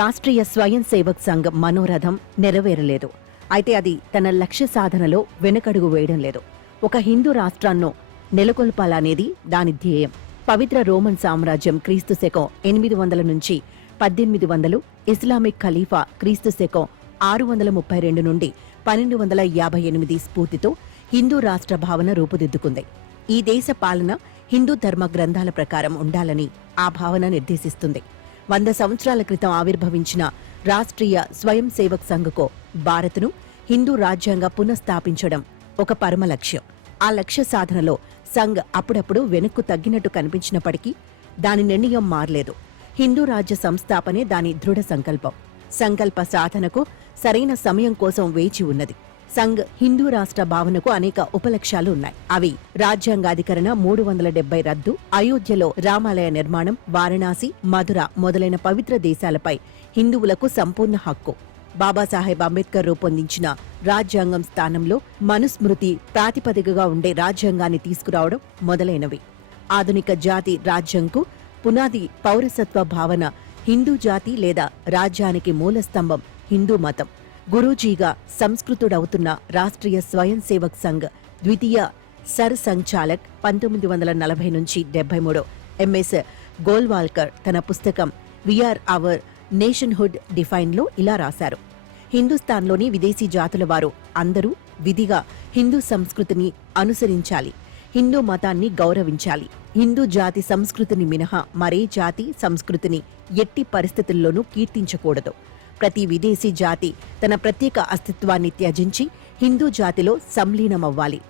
రాష్ట్రీయ స్వయం సేవక్ సంఘ్ మనోరథం నెరవేరలేదు. అయితే అది తన లక్ష్య సాధనలో వెనుకడుగు వేయడం లేదు. ఒక హిందూ రాష్ట్రాన్ని నెలకొల్పాలనేది దాని ధ్యేయం. పవిత్ర రోమన్ సామ్రాజ్యం క్రీస్తు శకం 800 నుంచి 1800, ఇస్లామిక్ ఖలీఫా క్రీస్తు శకం 632 నుండి 1258 స్ఫూర్తితో హిందూ రాష్ట్ర భావన రూపుదిద్దుకుంది. ఈ దేశ పాలన హిందూ ధర్మ గ్రంథాల ప్రకారం ఉండాలని ఆ భావన నిర్దేశిస్తుంది. 100 సంవత్సరాల క్రితం ఆవిర్భవించిన రాష్ట్రీయ స్వయం సేవక్ సంఘ్కు భారత్ను హిందూ రాజ్యాంగ పునఃస్థాపించడం ఒక పరమ లక్ష్యం. ఆ లక్ష్య సాధనలో సంఘ్ అప్పుడప్పుడు వెనక్కు తగ్గినట్టు కనిపించినప్పటికీ దాని నిర్ణయం మారలేదు. హిందూ రాజ్య సంస్థాపనే దాని దృఢ సంకల్పం. సంకల్ప సాధనకు సరైన సమయం కోసం వేచి ఉన్నది. సంఘ్ హిందూ రాష్ట్ర భావనకు అనేక ఉపలక్ష్యాలు ఉన్నాయి. అవి రాజ్యాంగాధికరణ 370 రద్దు, అయోధ్యలో రామాలయ నిర్మాణం, వారణాసి, మధుర మొదలైన పవిత్ర దేశాలపై హిందువులకు సంపూర్ణ హక్కు, బాబాసాహెబ్ అంబేద్కర్ రూపొందించిన రాజ్యాంగం స్థానంలో మనుస్మృతి ప్రాతిపదికగా ఉండే రాజ్యాంగాన్ని తీసుకురావడం మొదలైనవి. ఆధునిక జాతి రాజ్యంకు పునాది పౌరసత్వ భావన. హిందూ జాతి లేదా రాజ్యానికి మూలస్తంభం హిందూ మతం. గురూజీగా సంస్కృతుడవుతున్న రాష్ట్రీయ స్వయం సేవక్ సంఘ్ ద్వితీయ సర్ సంచాలక్ 1940 నుంచి 73 ఎంఎస్ గోల్వాల్కర్ తన పుస్తకం వీఆర్ అవర్ నేషన్హుడ్ డిఫైన్లో ఇలా రాశారు: హిందుస్థాన్లోని విదేశీ జాతుల వారు అందరూ విధిగా హిందూ సంస్కృతిని అనుసరించాలి, హిందూ మతాన్ని గౌరవించాలి. హిందూ జాతి సంస్కృతిని మినహా మరే జాతి సంస్కృతిని ఎట్టి పరిస్థితుల్లోనూ కీర్తించకూడదు. ప్రతి విదేశీ జాతి తన ప్రత్యేక అస్తిత్వాన్ని త్యజించి హిందూ జాతిలో సంలీనమవ్వాలి.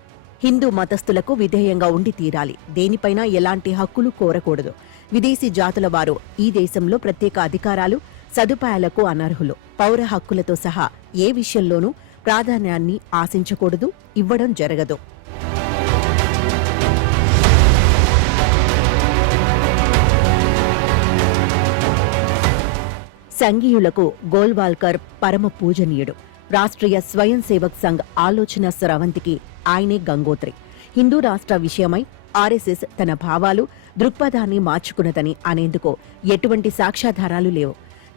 హిందూ మతస్థులకు విధేయంగా ఉండి తీరాలి. దేనిపైనా ఎలాంటి హక్కులు కోరకూడదు. విదేశీ జాతుల వారు ఈ దేశంలో ప్రత్యేక అధికారాలు, సదుపాయాలకు అనర్హులు. పౌర హక్కులతో సహా ఏ విషయంలోనూ ప్రాధాన్యాన్ని ఆశించకూడదు, ఇవ్వడం జరగదు. సంఘీయులకు గోల్వాల్కర్ పరమ పూజనీయుడు. రాష్ట్రీయ స్వయం సేవక్ సంఘ్ ఆలోచన స్రవంతికి ఆయనే గంగోత్రి. హిందూ రాష్ట్ర విషయమై ఆర్ఎస్ఎస్ తన భావాలు, దృక్పథాన్ని మార్చుకున్నదని అనేందుకు ఎటువంటి సాక్ష్యాధారాలు లేవు.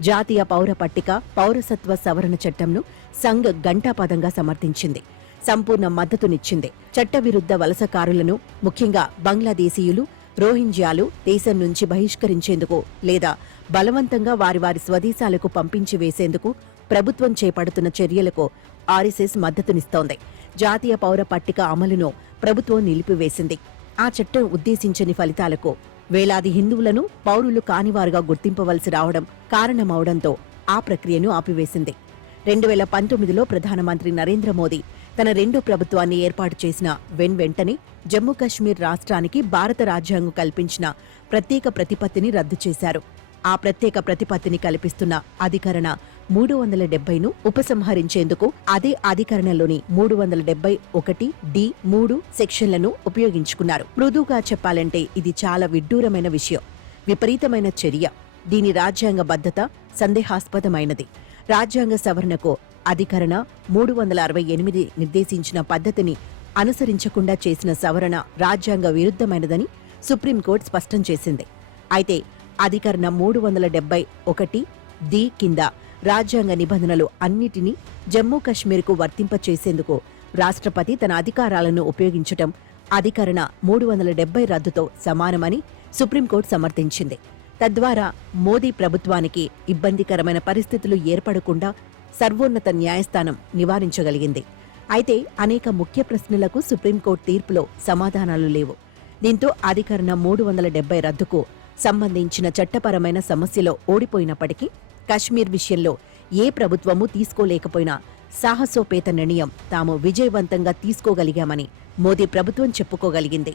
జాతీయ పౌర పట్టిక, పౌరసత్వ సవరణ చట్టంను సంఘ్ ఘంటాపదంగా సమర్థించింది, సంపూర్ణ మద్దతునిచ్చింది. చట్టవిరుద్ధ వలసకారులను, ముఖ్యంగా బంగ్లాదేశీయులు, రోహింగ్యాలు దేశం నుంచి బహిష్కరించేందుకు లేదా బలవంతంగా వారి వారి స్వదేశాలకు పంపించి వేసేందుకు ప్రభుత్వం చేపడుతున్న చర్యలకు ఆర్ఎస్ఎస్ మద్దతునిస్తోంది. జాతీయ పౌర పట్టిక అమలును ప్రభుత్వం నిలిపివేసింది. ఆ చట్టం ఉద్దేశించని ఫలితాలకు వేలాది హిందువులను పౌరులు కానివారుగా గుర్తింపవలసి రావడం కారణమవడంతో ఆ ప్రక్రియను ఆపివేసింది. 2019లో ప్రధానమంత్రి నరేంద్ర మోదీ తన రెండో ప్రభుత్వాన్ని ఏర్పాటు చేసిన వెంటనే జమ్మూ కశ్మీర్ రాష్ట్రానికి భారత రాజ్యాంగం కల్పించిన ప్రత్యేక ప్రతిపత్తిని రద్దు చేశారు. ఆ ప్రత్యేక ప్రతిపత్తిని కల్పిస్తున్న అధికరణ 370ను ఉపసంహరించేందుకు అదే అధికరణలోని 371(d)(3) సెక్షన్లను ఉపయోగించుకున్నారు. మృదువుగా చెప్పాలంటే ఇది చాలా విడ్డూరమైన విషయం, విపరీతమైన చర్య. దీని రాజ్యాంగబద్ధత సందేహాస్పదమైనది. రాజ్యాంగ సవరణకు అధికరణ 368 నిర్దేశించిన పద్ధతిని అనుసరించకుండా చేసిన సవరణ రాజ్యాంగ విరుద్ధమైనదని సుప్రీంకోర్టు స్పష్టం చేసింది. అయితే అధికరణ 371(d) కింద రాజ్యాంగ నిబంధనలు అన్నిటినీ జమ్మూ కశ్మీర్కు వర్తింపచేసేందుకు రాష్ట్రపతి తన అధికారాలను ఉపయోగించటం అధికరణ 370 రద్దుతో సమానమని సుప్రీంకోర్టు సమర్థించింది. తద్వారా మోదీ ప్రభుత్వానికి ఇబ్బందికరమైన పరిస్థితులు ఏర్పడకుండా సర్వోన్నత న్యాయస్థానం నివారించగలిగింది. అయితే అనేక ముఖ్య ప్రశ్నలకు సుప్రీంకోర్టు తీర్పులో సమాధానాలు లేవు. దీంతో అధికరణ 370 రద్దుకు సంబంధించిన చట్టపరమైన సమస్యలో ఓడిపోయినప్పటికీ కశ్మీర్ విషయంలో ఏ ప్రభుత్వమూ తీసుకోలేకపోయినా సాహసోపేత నిర్ణయం తాము విజయవంతంగా తీసుకోగలిగామని మోదీ ప్రభుత్వం చెప్పుకోగలిగింది.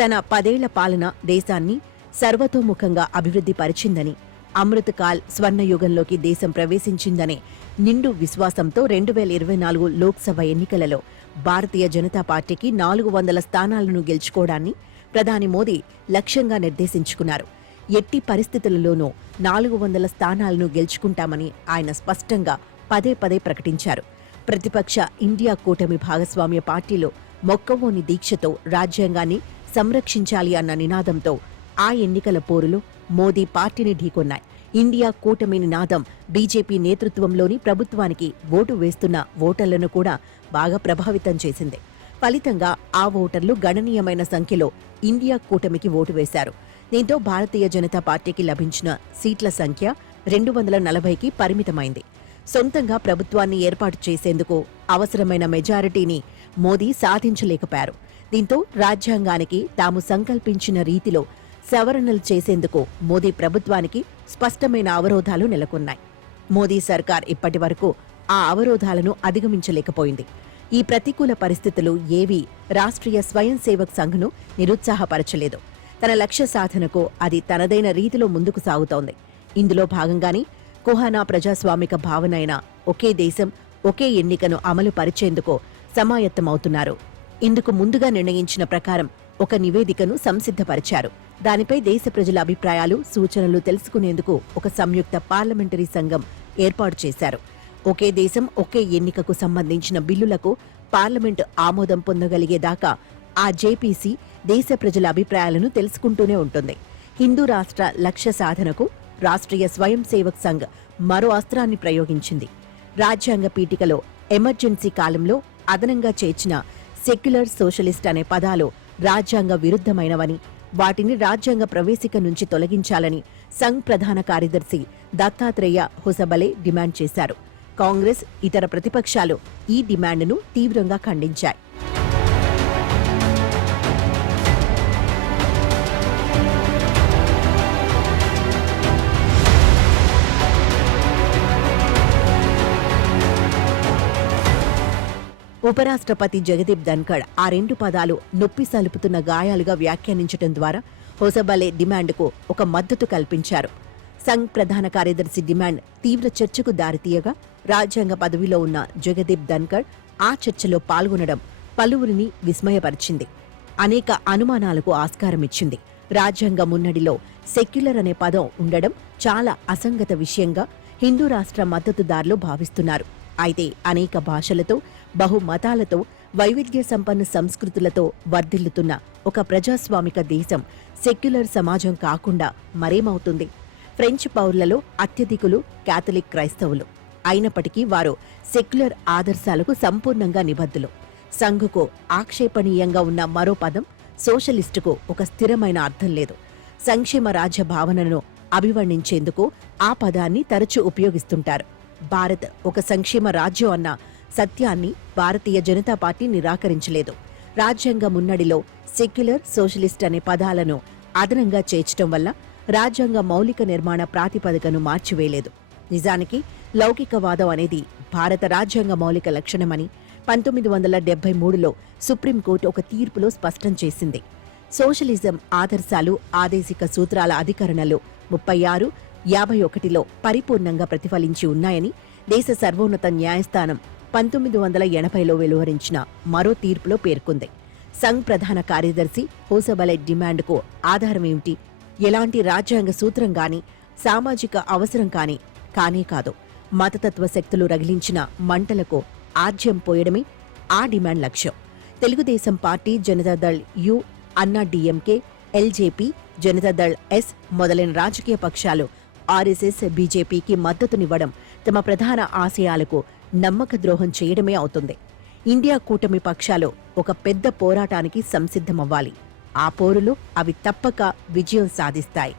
తన 10 ఏళ్ల పాలన దేశాన్ని సర్వతోముఖంగా అభివృద్ధి పరిచిందని, అమృతకాల్ స్వర్ణయుగంలోకి దేశం ప్రవేశించిందనే నిండు విశ్వాసంతో 2024 లోక్సభ ఎన్నికలలో భారతీయ జనతా పార్టీకి 400 స్థానాలను గెలుచుకోవడాన్ని ప్రధాని మోదీ లక్ష్యంగా నిర్దేశించుకున్నారు. ఎట్టి పరిస్థితులలోనూ 400 స్థానాలను గెలుచుకుంటామని ఆయన స్పష్టంగా పదే పదే ప్రకటించారు. ప్రతిపక్ష ఇండియా కూటమి భాగస్వామ్య పార్టీలు మొక్కవోని దీక్షతో రాజ్యాంగాన్ని సంరక్షించాలి అన్న నినాదంతో ఆ ఎన్నికల పోరులో మోదీ పార్టీని ఢీకొన్నాయి. ఇండియా కూటమి నినాదం బీజేపీ నేతృత్వంలోని ప్రభుత్వానికి ఓటు వేస్తున్న ఓటర్లను కూడా బాగా ప్రభావితం చేసింది. ఫలితంగా ఆ ఓటర్లు గణనీయమైన సంఖ్యలో ఇండియా కూటమికి ఓటు వేశారు. దీంతో భారతీయ జనతా పార్టీకి లభించిన సీట్ల సంఖ్య 240కి పరిమితమైంది. సొంతంగా ప్రభుత్వాన్ని ఏర్పాటు చేసేందుకు అవసరమైన మెజారిటీని మోదీ సాధించలేకపోయారు. దీంతో రాజ్యాంగానికి తాము సంకల్పించిన రీతిలో సవరణలు చేసేందుకు మోదీ ప్రభుత్వానికి స్పష్టమైన అవరోధాలు నెలకొన్నాయి. మోదీ సర్కార్ ఇప్పటి వరకు ఆ అవరోధాలను అధిగమించలేకపోయింది. ఈ ప్రతికూల పరిస్థితులు ఏవీ రాష్ట్రీయ స్వయం సేవక్ సంఘ్ను నిరుత్సాహపరచలేదు. తన లక్ష్య సాధనకు అది తనదైన రీతిలో ముందుకు సాగుతోంది. ఇందులో భాగంగానే కుహానా ప్రజాస్వామిక భావన అయిన ఒకే దేశం ఒకే ఎన్నికను అమలు పరిచేందుకు సమాయత్తమవుతున్నారు. ఇందుకు ముందుగా నిర్ణయించిన ప్రకారం ఒక నివేదికను సంసిద్ధపరిచారు. దానిపై దేశ ప్రజల అభిప్రాయాలు, సూచనలు తెలుసుకునేందుకు ఒక సంయుక్త పార్లమెంటరీ సంఘం ఏర్పాటు చేశారు. ఒకే దేశం ఒకే ఎన్నికకు సంబంధించిన బిల్లులకు పార్లమెంటు ఆమోదం పొందగలిగేదాకా ఆ జేపీసీ దేశ ప్రజల అభిప్రాయాలను తెలుసుకుంటూనే ఉంటుంది. హిందూ రాష్ట్ర లక్ష్య సాధనకు రాష్ట్రీయ స్వయం సేవక్ సంఘ్ మరో అస్త్రాన్ని ప్రయోగించింది. రాజ్యాంగ పీఠికలో ఎమర్జెన్సీ కాలంలో అదనంగా చేర్చిన సెక్యులర్ సోషలిస్ట్ అనే పదాలు రాజ్యాంగ విరుద్ధమైనవని, వాటిని రాజ్యాంగ ప్రవేశిక నుంచి తొలగించాలని సంఘ్ ప్రధాన కార్యదర్శి దత్తాత్రేయ హొసబలే డిమాండ్ చేశారు. కాంగ్రెస్, ఇతర ప్రతిపక్షాలు ఈ డిమాండ్ను తీవ్రంగా ఖండించాయి. ఉపరాష్ట్రపతి జగదీప్ ధన్ఖడ్ ఆ రెండు పదాలు నొప్పి సలుపుతున్న గాయాలుగా వ్యాఖ్యానించడం ద్వారా హొసబలే డిమాండ్కు ఒక మద్దతు కల్పించారు. సంఘ్ ప్రధాన కార్యదర్శి డిమాండ్ తీవ్ర చర్చకు దారితీయగా రాజ్యాంగ పదవిలో ఉన్న జగదీప్ ధన్ఖడ్ ఆ చర్చలో పాల్గొనడం పలువురిని విస్మయపరిచింది. అనేక అనుమానాలకు ఆస్కారమిచ్చింది. రాజ్యాంగ మున్నడిలో సెక్యులర్ అనే పదం ఉండడం చాలా అసంగత విషయంగా హిందూ రాష్ట్ర మద్దతుదారులు భావిస్తున్నారు. అయితే అనేక భాషలతో, బహుమతాలతో, వైవిధ్య సంపన్న సంస్కృతులతో వర్ధిల్లుతున్న ఒక ప్రజాస్వామిక దేశం సెక్యులర్ సమాజం కాకుండా మరేమవుతుంది? ఫ్రెంచ్ పౌరులలో అత్యధికులు కాథలిక్ క్రైస్తవులు. అయినప్పటికీ వారు సెక్యులర్ ఆదర్శాలకు సంపూర్ణంగా నిబద్ధులు. సంఘుకు ఆక్షేపణీయంగా ఉన్న మరో పదం సోషలిస్టుకు ఒక స్థిరమైన అర్థం లేదు. సంక్షేమ రాజ్య భావనను అభివర్ణించేందుకు ఆ పదాన్ని తరచూ ఉపయోగిస్తుంటారు. భారత్ ఒక సంక్షేమ రాజ్యం అన్న సత్యాన్ని భారతీయ జనతా పార్టీ నిరాకరించలేదు. రాజ్యాంగ మున్నడిలో సెక్యులర్, సోషలిస్ట్ అనే పదాలను అదనంగా చేర్చడం వల్ల రాజ్యాంగ మౌలిక నిర్మాణ ప్రాతిపదికను మార్చివేయలేదు. నిజానికి లౌకికవాదం అనేది భారత రాజ్యాంగ మౌలిక లక్షణమని 1973లో సుప్రీంకోర్టు ఒక తీర్పులో స్పష్టం చేసింది. సోషలిజం ఆదర్శాలు, ఆదేశిక సూత్రాల అధికరణలు 36, 51లో పరిపూర్ణంగా ప్రతిఫలించి ఉన్నాయని దేశ సర్వోన్నత న్యాయస్థానం 1980లో వెలువరించిన మరో తీర్పులో పేర్కొంది. సంఘ్ ప్రధాన కార్యదర్శి హోసబలే డిమాండ్కు ఆధారమేమిటి? ఎలాంటి రాజ్యాంగ సూత్రం గాని, సామాజిక అవసరం కానే కాదు. మతతత్వ శక్తులు రగిలించిన మంటలకు ఆజ్యం పోయడమే ఆ డిమాండ్ లక్ష్యం. తెలుగుదేశం పార్టీ, జనతాదళ్ యు, అన్నా డీఎంకే, ఎల్జేపీ, జనతాదళ్ ఎస్ మొదలైన రాజకీయ పక్షాలు ఆర్ఎస్ఎస్, బీజేపీకి మద్దతునివ్వడం తమ ప్రధాన ఆశయాలకు నమ్మక ద్రోహం చేయడమే అవుతుంది. ఇండియా కూటమి పక్షాలు ఒక పెద్ద పోరాటానికి సంసిద్ధమవ్వాలి. ఆ పోరులో అవి తప్పక విజయం సాధిస్తాయి.